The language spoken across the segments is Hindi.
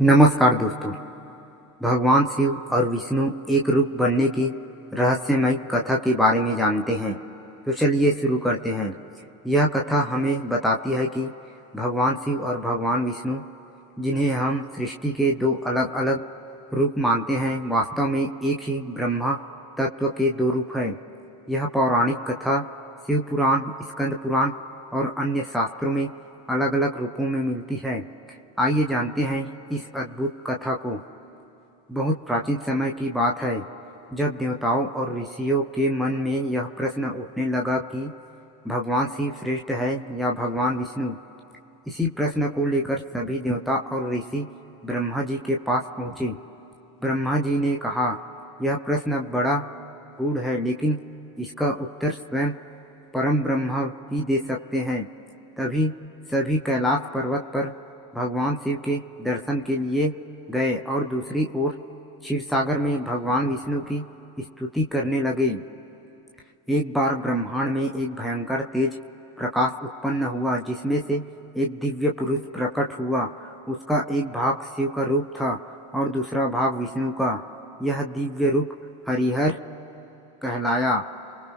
नमस्कार दोस्तों। भगवान शिव और विष्णु एक रूप बनने की रहस्यमयी कथा के बारे में जानते हैं। तो चलिए शुरू करते हैं। यह कथा हमें बताती है कि भगवान शिव और भगवान विष्णु, जिन्हें हम सृष्टि के दो अलग अलग रूप मानते हैं, वास्तव में एक ही ब्रह्मा तत्व के दो रूप हैं। यह पौराणिक कथा शिव पुराण, स्कंद पुराण और अन्य शास्त्रों में अलग अलग रूपों में मिलती है। आइए जानते हैं इस अद्भुत कथा को। बहुत प्राचीन समय की बात है, जब देवताओं और ऋषियों के मन में यह प्रश्न उठने लगा कि भगवान शिव श्रेष्ठ है या भगवान विष्णु। इसी प्रश्न को लेकर सभी देवता और ऋषि ब्रह्मा जी के पास पहुँचे। ब्रह्मा जी ने कहा, यह प्रश्न बड़ा गूढ़ है, लेकिन इसका उत्तर स्वयं परम ब्रह्म ही दे सकते हैं। तभी सभी कैलाश पर्वत पर भगवान शिव के दर्शन के लिए गए और दूसरी ओर क्षीरसागर में भगवान विष्णु की स्तुति करने लगे। एक बार ब्रह्मांड में एक भयंकर तेज प्रकाश उत्पन्न हुआ, जिसमें से एक दिव्य पुरुष प्रकट हुआ। उसका एक भाग शिव का रूप था और दूसरा भाग विष्णु का। यह दिव्य रूप हरिहर कहलाया।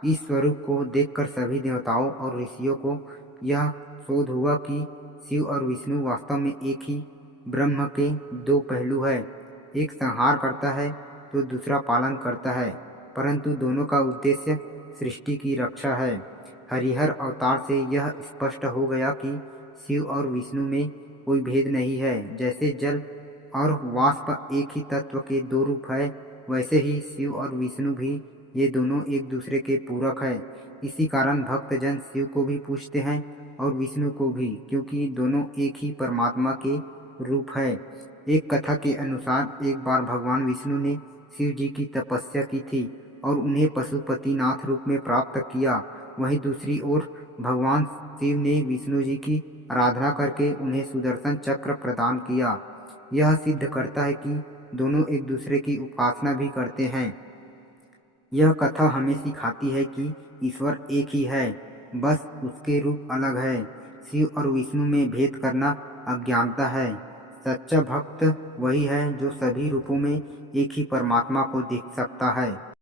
इस स्वरूप को देखकर सभी देवताओं और ऋषियों को यह शोध हुआ कि शिव और विष्णु वास्तव में एक ही ब्रह्म के दो पहलू है। एक संहार करता है तो दूसरा पालन करता है, परंतु दोनों का उद्देश्य सृष्टि की रक्षा है। हरिहर अवतार से यह स्पष्ट हो गया कि शिव और विष्णु में कोई भेद नहीं है। जैसे जल और वाष्प एक ही तत्व के दो रूप है, वैसे ही शिव और विष्णु भी ये दोनों एक दूसरे के पूरक है। इसी कारण भक्तजन शिव को भी पूजते हैं और विष्णु को भी, क्योंकि दोनों एक ही परमात्मा के रूप है। एक कथा के अनुसार एक बार भगवान विष्णु ने शिव जी की तपस्या की थी और उन्हें पशुपतिनाथ रूप में प्राप्त किया। वहीं दूसरी ओर भगवान शिव ने विष्णु जी की आराधना करके उन्हें सुदर्शन चक्र प्रदान किया। यह सिद्ध करता है कि दोनों एक दूसरे की उपासना भी करते हैं। यह कथा हमें सिखाती है कि ईश्वर एक ही है, बस उसके रूप अलग है। शिव और विष्णु में भेद करना अज्ञानता है। सच्चा भक्त वही है जो सभी रूपों में एक ही परमात्मा को देख सकता है।